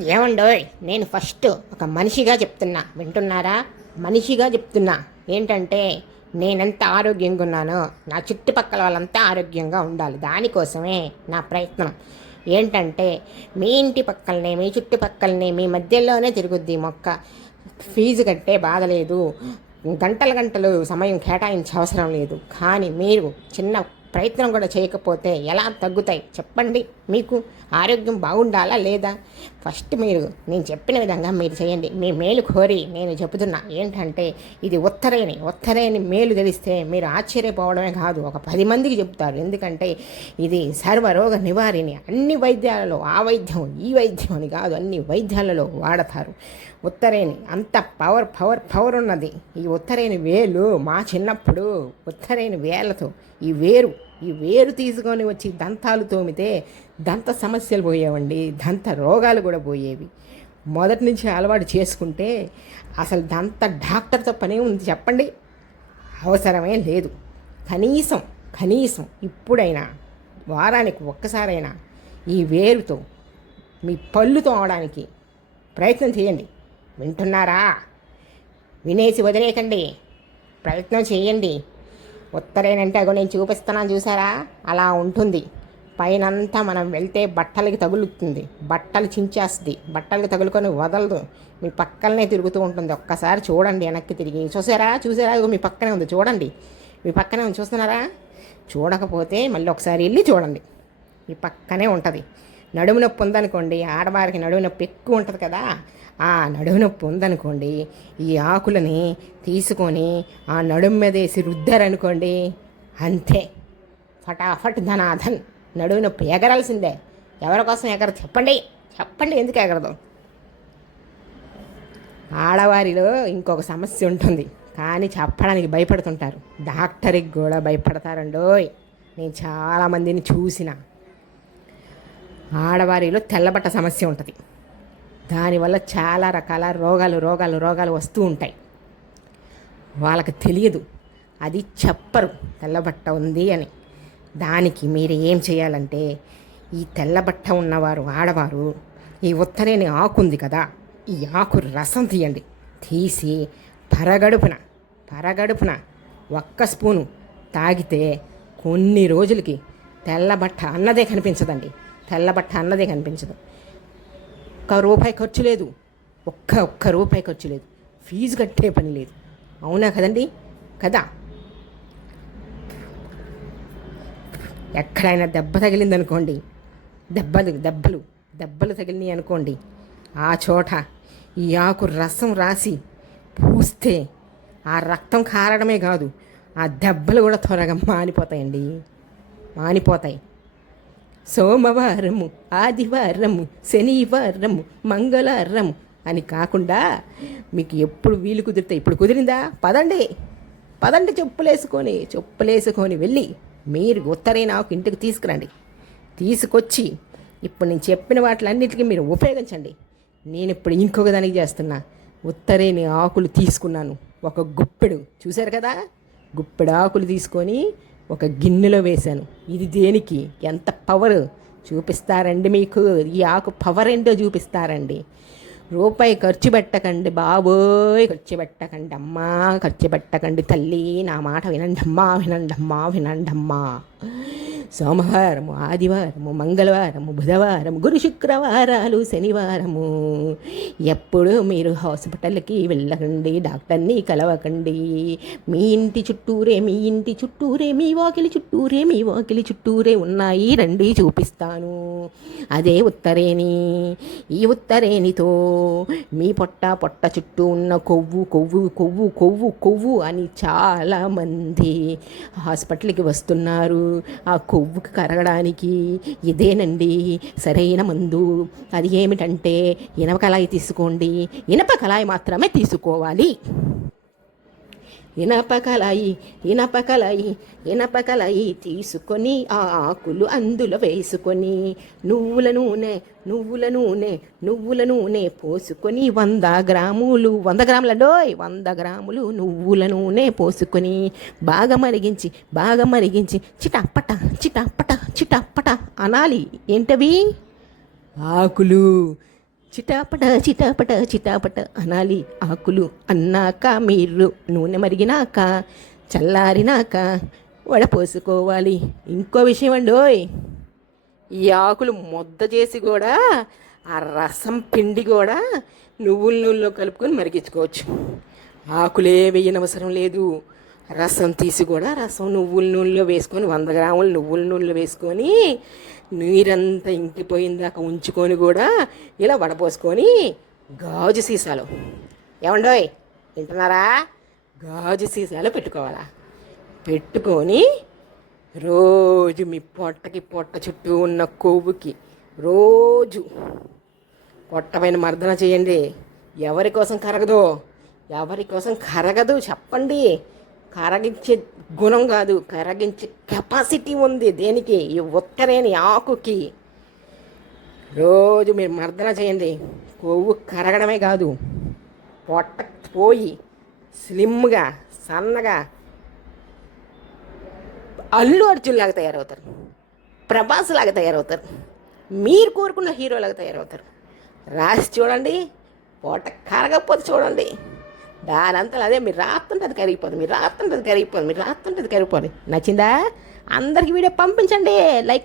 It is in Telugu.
ఏమండోయ్ నేను ఫస్ట్ ఒక మనిషిగా చెప్తున్నా. వింటున్నారా? మనిషిగా చెప్తున్నా. ఏంటంటే నేనెంత ఆరోగ్యంగా ఉన్నానో నా చుట్టుపక్కల వాళ్ళంతా ఆరోగ్యంగా ఉండాలి. దానికోసమే నా ప్రయత్నం. ఏంటంటే మీ ఇంటి పక్కలనే మీ చుట్టుపక్కలనే మీ మధ్యలోనే తిరుగుద్ది మొక్క. ఫీజు కట్టే బాధ లేదు. గంటల గంటలు సమయం కేటాయించే అవసరం లేదు. కానీ మీరు చిన్న ప్రయత్నం కూడా చేయకపోతే ఎలా తగ్గుతాయి చెప్పండి. మీకు ఆరోగ్యం బాగుండాలా లేదా? ఫస్ట్ మీరు నేను చెప్పిన విధంగా మీరు చేయండి. మీ మేలు కోరి నేను చెబుతున్నా ఏంటంటే ఇది ఉత్తరేని ఉత్తరేని మేలు తెలిస్తే మీరు ఆశ్చర్యపోవడమే కాదు ఒక పది మందికి చెప్తారు ఎందుకంటే ఇది సర్వరోగ నివారిణి. అన్ని వైద్యాలలో ఆ వైద్యం ఈ వైద్యం అని కాదు అన్ని వైద్యాలలో వాడతారు. ఉత్తరేణి. అంత పవర్ పవర్ పవర్ ఉన్నది. ఈ ఉత్తరేణి వేలు మా చిన్నప్పుడు ఉత్తరేణి వేలతో ఈ వేరు ఈ వేరు తీసుకొని వచ్చి దంతాలు తోమితే దంత సమస్యలు పోయేవండి దంత రోగాలు కూడా పోయేవి. మొదటి నుంచి అలవాటు చేసుకుంటే అసలు దంత డాక్టర్తో పనే ఉంది చెప్పండి. అవసరమే లేదు. కనీసం కనీసం ఇప్పుడైనా వారానికి ఒక్కసారైనా ఈ వేరుతో మీ పళ్ళు తోమడానికి ప్రయత్నం చేయండి. వింటున్నారా? వినేసి వదిలేకండి ప్రయత్నం చేయండి. ఉత్తరేనంటే అగో నేను చూపిస్తున్నాను చూసారా? అలా ఉంటుంది. పైనంతా మనం వెళ్తే బట్టలకి తగులుతుంది. బట్టలు చించేస్తుంది. బట్టలకి తగులుకొని వదలదు. మీ పక్కనే తిరుగుతూ ఉంటుంది. ఒక్కసారి చూడండి వెనక్కి తిరిగి. చూసారా? చూసారా? ఇగో మీ పక్కనే ఉంది. చూడండి. మీ పక్కనే ఉంది. చూస్తున్నారా? చూడకపోతే మళ్ళీ ఒకసారి వెళ్ళి చూడండి. మీ పక్కనే ఉంటుంది. నడుము నొప్పి ఉందనుకోండి ఆడవారికి నడుము నొప్పి ఎక్కువ ఉంటుంది కదా ఆ నడుము నొప్పి ఉందనుకోండి ఈ ఆకులని తీసుకొని ఆ నడుము మీద వేసి రుద్దారనుకోండి అంతే. ఫటాఫట్ ధనాధన్. నడుము నొప్పి ఎగరాల్సిందే. ఎవరి కోసం ఎగర చెప్పండి. చెప్పండి ఎందుకు ఎగరదు? ఆడవారిలో ఇంకొక సమస్య ఉంటుంది. కానీ చెప్పడానికి భయపడుతుంటారు. డాక్టర్కి కూడా భయపడతారండోయ్. నేను చాలామందిని చూసిన. ఆడవారిలో తెల్లబట్ట సమస్య ఉంటుంది. దానివల్ల చాలా రకాల రోగాలు రోగాలు రోగాలు వస్తూ ఉంటాయి. వాళ్ళకి తెలియదు. అది చెప్పరు. తెల్లబట్ట ఉంది అని. దానికి మీరు ఏం చేయాలంటే ఈ తెల్లబట్ట ఉన్నవారు ఆడవారు ఈ ఉత్తరేని ఆకు ఉంది కదా ఈ ఆకు రసం తీయండి. తీసి పరగడుపున పరగడుపున ఒక్క స్పూను తాగితే కొన్ని రోజులకి తెల్లబట్ట అన్నదే కనిపించదండి. తెల్లబట్ట అన్నదే కనిపించదు. ఒక్క రూపాయి ఖర్చు లేదు. ఒక్క ఒక్క రూపాయి ఖర్చు లేదు. ఫీజు కట్టే పని లేదు. అవునా కదండి? కదా? ఎక్కడైనా దెబ్బ తగిలిందనుకోండి. దెబ్బలు దెబ్బలు దెబ్బలు తగిలినాయి అనుకోండి. ఆ చోట ఈ ఆకు రసం రాసి పూస్తే ఆ రక్తం కారడమే కాదు ఆ దెబ్బలు కూడా త్వరగా మానిపోతాయండి. మానిపోతాయి. సోమవారము ఆదివారము శనివారము మంగళవారము అని కాకుండా మీకు ఎప్పుడు వీలు కుదిరితే ఇప్పుడు కుదిరిందా? పదండి. పదండి చెప్పులేసుకొని చెప్పులేసుకొని వెళ్ళి మీరు ఉత్తరే నాకు ఇంటికి తీసుకురండి. తీసుకొచ్చి ఇప్పుడు నేను చెప్పిన వాటిలన్నిటికీ మీరు ఉపయోగించండి. నేను ఇప్పుడు ఇంకొక దానికి చేస్తున్నా. ఉత్తరేని ఆకులు తీసుకున్నాను. ఒక గుప్పెడు. చూశారు కదా? గుప్పెడు ఆకులు తీసుకొని ఒక గిన్నెలో వేశాను. ఇది దేనికి? ఎంత పవర్ చూపిస్తారండి మీకు. ఈ ఆకు పవర్ ఏంటో చూపిస్తారండి. రూపాయి ఖర్చు పెట్టకండి బాబోయ్. ఖర్చు పెట్టకండి అమ్మా. ఖర్చు పెట్టకండి తల్లి. నా మాట వినండమ్మా వినండమ్మా వినండమ్మా సోమవారము ఆదివారము మంగళవారము బుధవారము గురు శుక్రవారాలు శనివారము. ఎప్పుడు మీరు హాస్పిటల్కి వెళ్ళకండి డాక్టర్ని కలవకండి. మీ ఇంటి చుట్టూరే మీ ఇంటి చుట్టూరే మీ వాకిలి చుట్టూరే మీ వాకిలి చుట్టూరే ఉన్నాయి. రండి చూపిస్తాను. అదే ఉత్తరేణి. ఈ ఉత్తరేణితో మీ పొట్ట పొట్ట చుట్టూ ఉన్న కొవ్వు కొవ్వు కొవ్వు కొవ్వు కొవ్వు అని చాలామంది హాస్పిటల్కి వస్తున్నారు. ఆ కొవ్వుకి కరగడానికి ఇదేనండి సరైన మందు. అది ఏమిటంటే ఇనప కళాయి తీసుకోండి. ఇనప కళాయి మాత్రమే తీసుకోవాలి. ఇనపకలయి ఇనపకలయి ఇనపకలయి తీసుకొని ఆ ఆకులు అందులో వేసుకొని నువ్వుల నూనె నువ్వుల నూనె నువ్వుల నూనె పోసుకొని వంద గ్రాములు వంద గ్రాముల డోయ్ వంద గ్రాములు నువ్వుల నూనె పోసుకొని బాగా మరిగించి బాగా మరిగించి చిటపట చిటపట చిటపట అనాలి ఏంటవి ఆకులు చిటాపట. చిటాపట చిటాపట అనాలి ఆకులు అన్నాక మీరు నూనె మరిగినాక చల్లారినాక వడపోసుకోవాలి ఇంకో విషయం అండోయ్ ఈ ఆకులు ముద్ద చేసి కూడా ఆ రసం పిండి కూడా నువ్వుల నూనెలో కలుపుకొని మరిగించుకోవచ్చు. ఆకులే వేయనవసరం లేదు. రసం తీసి కూడా రసం నువ్వుల నూనెలో వేసుకొని వంద గ్రాములు నువ్వుల నూనెలో వేసుకొని నీరంతా ఇంకిపోయిన దాకా ఉంచుకొని కూడా ఇలా వడపోసుకొని గాజు సీసాలు. ఏమండోయ్ వింటున్నారా? గాజు సీసాలు పెట్టుకోవాలా? పెట్టుకొని రోజు మీ పొట్టకి పొట్ట చుట్టూ ఉన్న కొవ్వుకి రోజు పొట్ట పైన మర్దన చేయండి. ఎవరి కోసం కరగదు? ఎవరి కోసం కరగదు? చెప్పండి. కరగించే గుణం కాదు కరగించే కెపాసిటీ ఉంది దేనికి? ఈ ఉత్తరేని ఆకుకి. రోజు మీరు మర్దన చేయండి. కొవ్వు కరగడమే కాదు పొట్ట పోయి స్లిమ్గా సన్నగా అల్లు అర్జున్లాగా తయారవుతారు. ప్రభాస్ లాగా తయారవుతారు. మీరు కోరుకున్న హీరోలాగా తయారవుతారు. రాసి చూడండి పూట కరగకపోతే చూడండి. దానంతా అదే మీరు రాస్తుంటే అది కరిగిపోతుంది మీరు రాస్తుంటే అది కరిగిపోతుంది మీరు రాస్తుంటే అది కరిగిపోతుంది నచ్చిందా? అందరికి వీడియో పంపించండి. లైక్